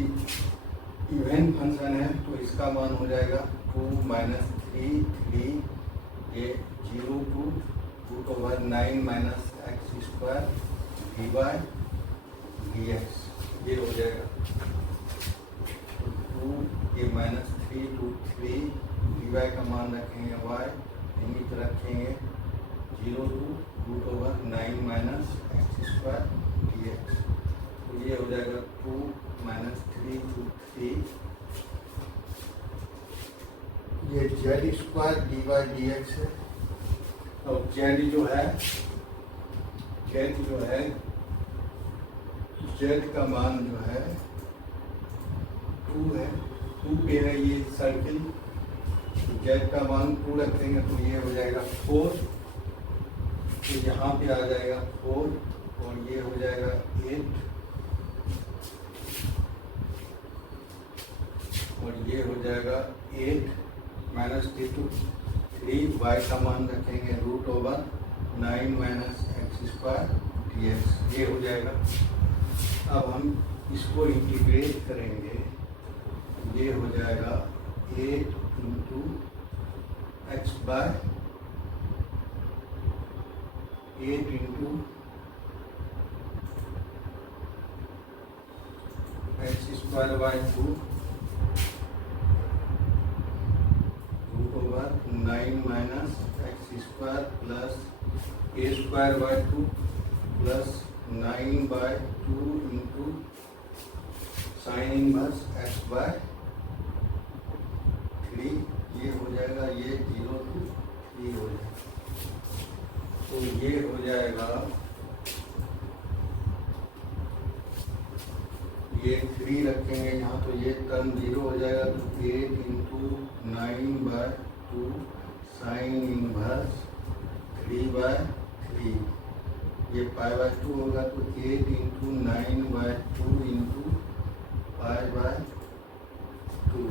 इवन फंक्शन है तो इसका मान हो जाएगा 2 माइनस 3 ये 0 to root over 9 minus x square D Y D x, ये हो जाएगा। तो 2 ये -3 टू 3 डी वाई का मान रखेंगे y, लिमिट रखेंगे 0 to root over 9 minus x square D x, तो ये हो जाएगा 2 माइनस 3 टू 3, ये Z square D Y D x है। और जेड जो है जेड का मान जो है 2 है, 2 पे है ये सर्किल, तो जेड का मान 2 रखेंगे तो ये हो जाएगा 4, तो यहाँ पे आ जाएगा 4 और ये हो जाएगा 8, और ये हो जाएगा 8 माइनस 3 टू 3, वाई का मान रखेंगे root over 9 minus x square D x, ये हो जाएगा। अब हम इसको इंटीग्रेट करेंगे, ये हो जाएगा 8 into x by 8 into x square by 2 root over 9 minus x square plus A square by 2 plus 9 by 2 into sine inverse x by 3, ये हो जाएगा, ये 0 टू 3 हो जाएगा, तो ये हो जाएगा, ये 3 रखेंगे यहाँ तो ये टर्म 0 हो जाएगा, तो 8 इंटू 9 बाय 2 साइन इनवर्स 3/3, ये π/2 होगा तो 8 इंटू 9/2 इंटू π/2,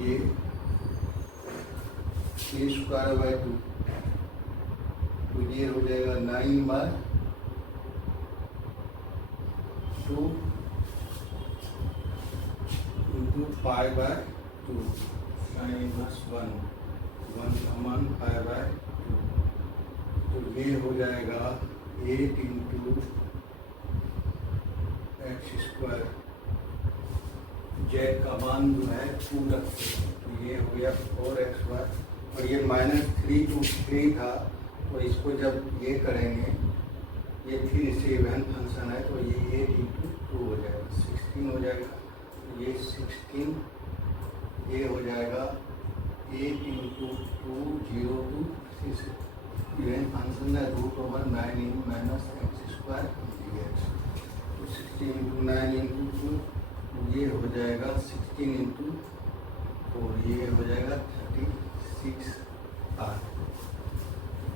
ये a²/2, तो ये हो जाएगा 9/2 इंटू π/2, sin−1 1 π/2, तो ये हो जाएगा 8 इंटू x², जेड का मान जो है 2 रखते हैं, तो ये हो गया 4xy, और ये -3 to 3 था, तो इसको जब ये करेंगे, ये फिर से इवन फंक्शन है, तो ये 8 इंटू 2 हो जाएगा, 16 हो जाएगा, तो ये 16, ये हो जाएगा 8 इंटू 2 0 to 6, इवन फंक्शन है √9 -x² dx, तो 16 इंटू 9 इंटू 2, ये हो जाएगा 16 इंटू 4, ये हो जाएगा 36r,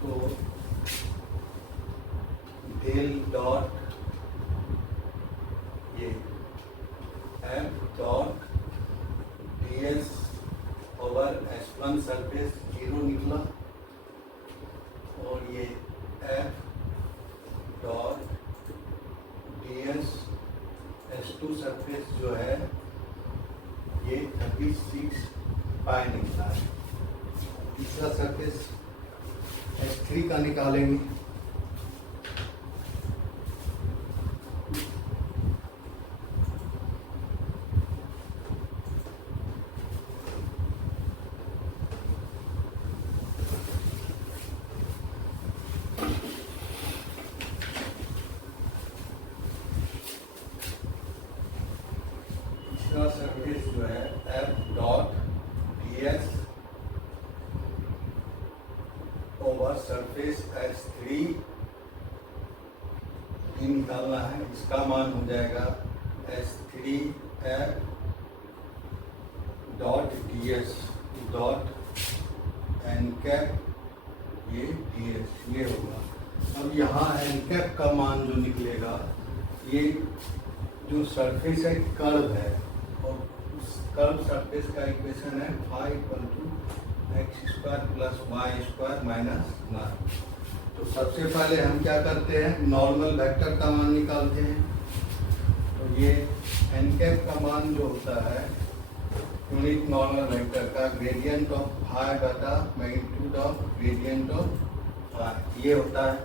तो डेल डॉट ये f dot ds over S1 surface 0 निकला, और ये f dot ds S2 surface जो है ये 36 पाई निकला है। तीसरा सरफेस S3 का निकालेंगे, सरफेस जो है f dot ds over surface S3 निकालना है, इसका मान हो जाएगा S3f dot ds dot n cap, ये ds ये होगा। अब यहाँ n कैप का मान जो निकलेगा, ये जो सरफेस है कर्व है, और उस कर्व सरफेस का इक्वेशन है phi = x² + y² - 9। तो सबसे पहले हम क्या करते हैं, नॉर्मल वेक्टर का मान निकालते हैं, तो ये n कैप का मान जो होता है यूनिट नॉर्मल वेक्टर का ग्रेडियंट ऑफ phi बटा magnitude of gradient of phi, ये होता है।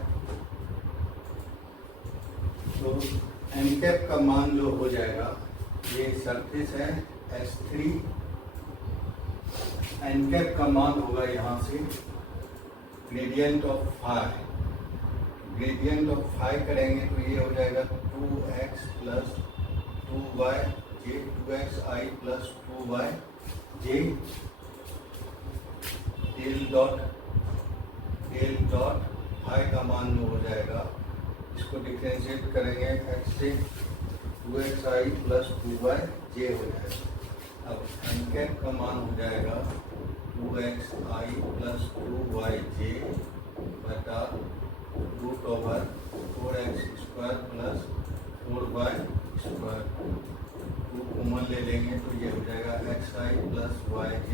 तो n कैप का मान जो हो जाएगा, ये सरफेस है S3, n कैप का मान होगा यहाँ से gradient of phi, gradient of phi करेंगे तो ये हो जाएगा 2x + 2y j 2xi + 2y j, del dot phi का मान जो हो जाएगा, इसको डिफरेंशिएट करेंगे x से 2xi + 2y j हो जाएगा। अब n कैप का मान हो जाएगा 2xi + 2yj बटा √4x² + 4y², 2 कॉमन ले लेंगे तो ये हो जाएगा xi + yj,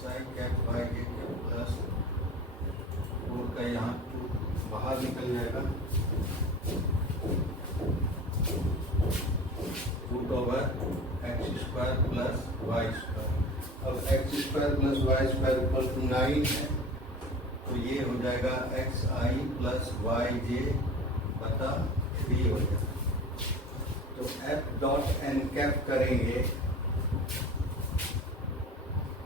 xi cap yj plus 4 का यहाँ 2 बाहर निकल जाएगा, √x² + y²। अब x² + y² = 9 है, तो ये हो जाएगा xi + yj बटा 3 हो जाएगा। तो f डॉट n कैप करेंगे,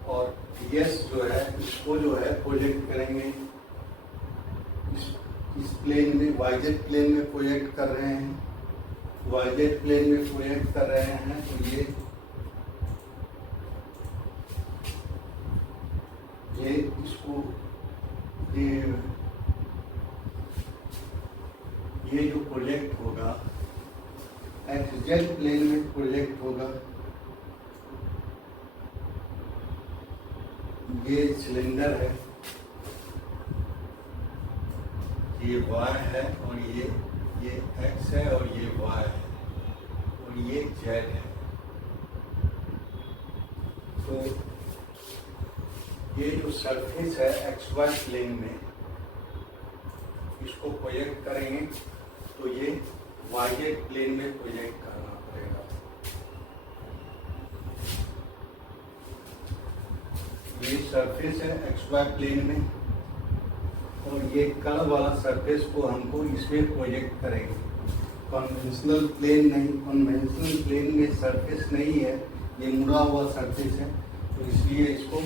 और ds जो है इसको जो है प्रोजेक्ट करेंगे इस प्लेन में, yz प्लेन में प्रोजेक्ट कर रहे हैं, yz प्लेन में प्रोजेक्ट कर रहे हैं, तो ये इसको ये जो प्रोजेक्ट होगा xz प्लेन में प्रोजेक्ट होगा, ये सिलेंडर है, ये y है और ये x है और ये y है और ये z है। तो ये जो सरफेस है xy प्लेन में, इसको प्रोजेक्ट करेंगे तो ये yz प्लेन में प्रोजेक्ट करना पड़ेगा। ये सरफेस है xy प्लेन में और ये कर्व वाला सरफेस को हमको इसमें प्रोजेक्ट करेंगे। कन्वेंशनल प्लेन नहीं, कन्वेंशनल प्लेन में सरफेस नहीं है, ये मुड़ा हुआ सरफेस है, तो इसलिए इसको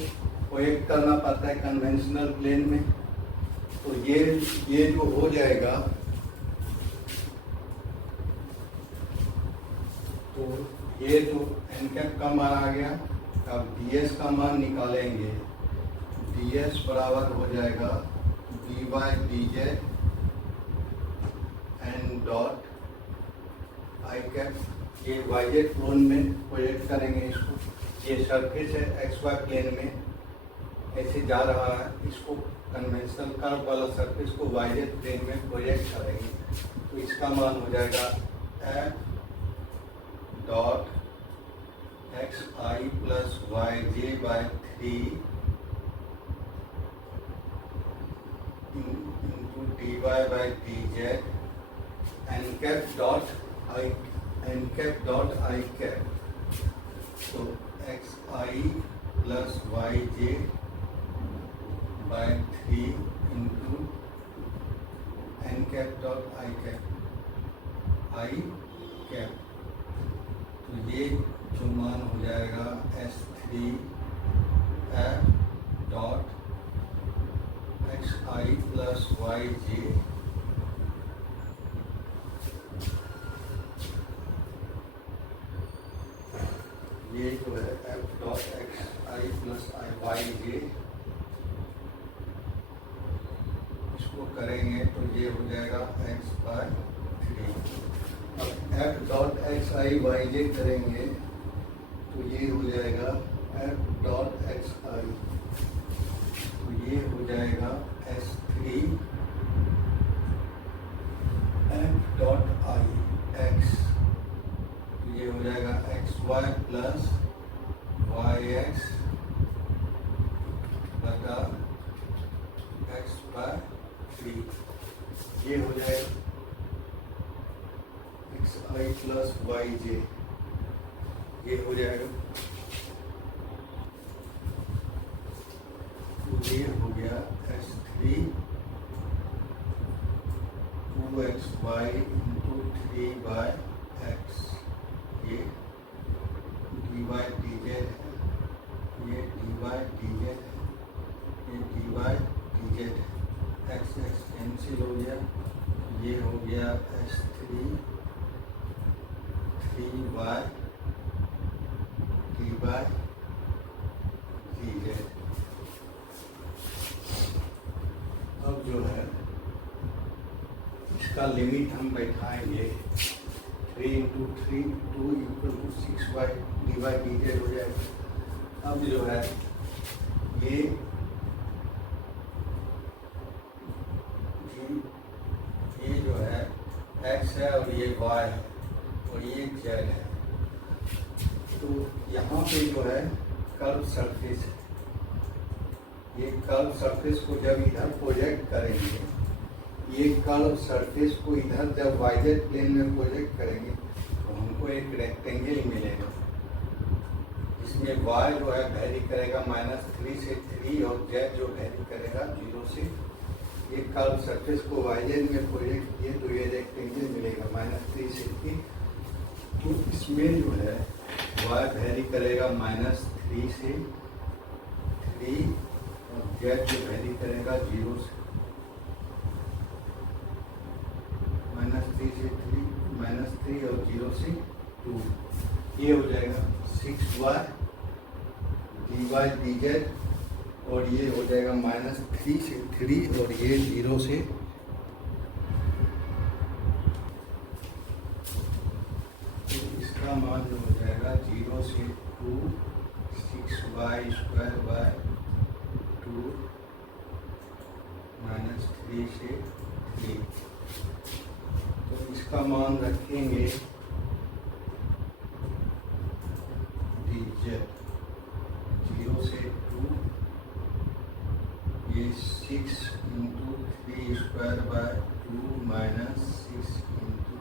प्रोजेक्ट करना पड़ता है कन्वेंशनल प्लेन में। तो ये जो हो जाएगा, तो ये जो एन कैप का मान आ गया। अब ds का मान निकालेंगे, ds बराबर हो जाएगा dy dz एन डॉट आई कैप। ये yz प्लेन में प्रोजेक्ट करेंगे इसको। ये सरफेस है xy प्लेन में ऐसे जा रहा है, इसको कन्वेंशनल कर्व वाला सरफेस को yz प्लेन में प्रोजेक्ट करेंगे। तो इसका मान हो जाएगा f dot x I plus y j by 3 into d y by d z n cap dot I cap. तो x I plus y j by 3 into n cap dot I cap. तो ये जो मान हो जाएगा S3 F डॉट एक्स आई प्लस वाई जे ये जो है F डॉट एक्स आई प्लस वाई जे, इसको करेंगे तो ये हो जाएगा x बाय 3। अब f डॉट एक्स आई वाई जे करेंगे तो ये हो जाएगा f डॉट एक्स आई, तो ये हो जाएगा S3 f dot I x, तो ये हो जाएगा x y plus y x बटा एक्स बाय 3। ये हो जाएगा एक्स आई प्लस वाई जे, ये हो जाएगा। तो ये हो गया S3 2xy into 3 by x, ये dy dz है, ये dy dz है, ये dy dz है। x x कैंसिल हो गया, ये हो गया S3 3y dy dz। अब जो है इसका लिमिट हम बैठाएंगे 3 into 3 2 equal to 6y dy dz हो जाएगा। अब जो है ये जो है x है और ये y है और ये z है। तो यहाँ पे जो है कर्व सरफेस है, ये कर्व सरफेस को जब इधर प्रोजेक्ट करेंगे, ये कर्व सरफेस को इधर जब yz प्लेन में प्रोजेक्ट करेंगे तो हमको एक रेक्टेंगल मिलेगा, इसमें y जो है वैरी करेगा -3 से 3 और z जो वैरी करेगा 0 से। ये कर्व सरफेस को yz में प्रोजेक्ट किए तो ये रेक्टेंगल मिलेगा -3 से 3। तो इसमें जो है y वैरी करेगा -3 से 3 और z जो वैरी करेगा 0 से -3 से 3 और 0 से 2। ये हो जाएगा 6y dy dz और ये हो जाएगा -3 से 3 और ये 0 से 2। इसका मान जो हो जाएगा 0 से 2 6y² बाय 3 से 3, तो इसका मान रखेंगे dz 0 से 2, ये 6 into 3 square by 2 minus 6 into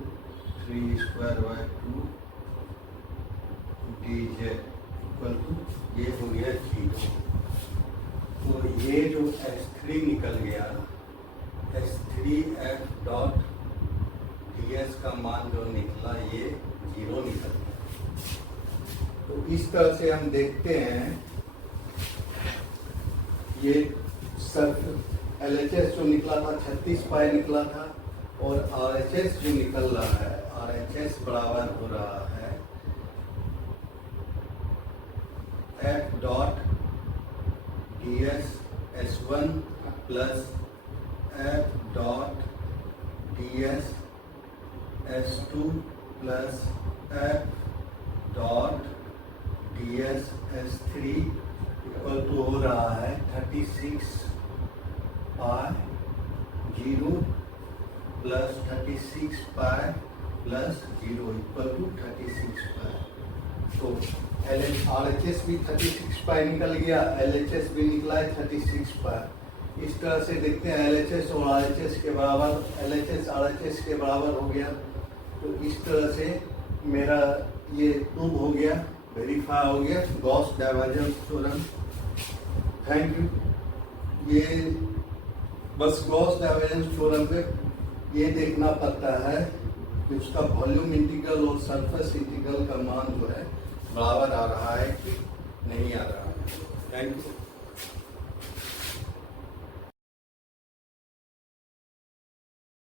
3 square by 2 dz equal to ये हो गया 0। तो ये जो S3 निकल गया, S3 F डॉट ds का मान जो निकला ये 0 निकल गया। तो इस तरह से हम देखते हैं ये सर्फ LHS जो निकला था 36 पाई निकला था, और RHS जो निकल रहा है, RHS बराबर हो रहा है F dot ds S1 plus F dot ds S2 plus F dot ds S3 equal to हो रहा है 36 pi 0 plus 36 pi plus 0 equal to 36 pi. तो RHS भी 36 पाई निकल गया, LHS भी निकला है 36 पाई। इस तरह से देखते हैं LHS और RHS के बराबर, LHS RHS के बराबर हो गया। तो इस तरह से मेरा ये प्रूव हो गया, वेरीफाई हो गया Gauss divergence theorem. Thank you. ये बस गॉस डाइवर्जेंस थ्योरम पे ये देखना पड़ता है कि उसका वॉल्यूम इंटीग्रल और सरफेस इंटीग्रल का मान जो है बराबर आ रहा है कि नहीं आ रहा है। Thank you.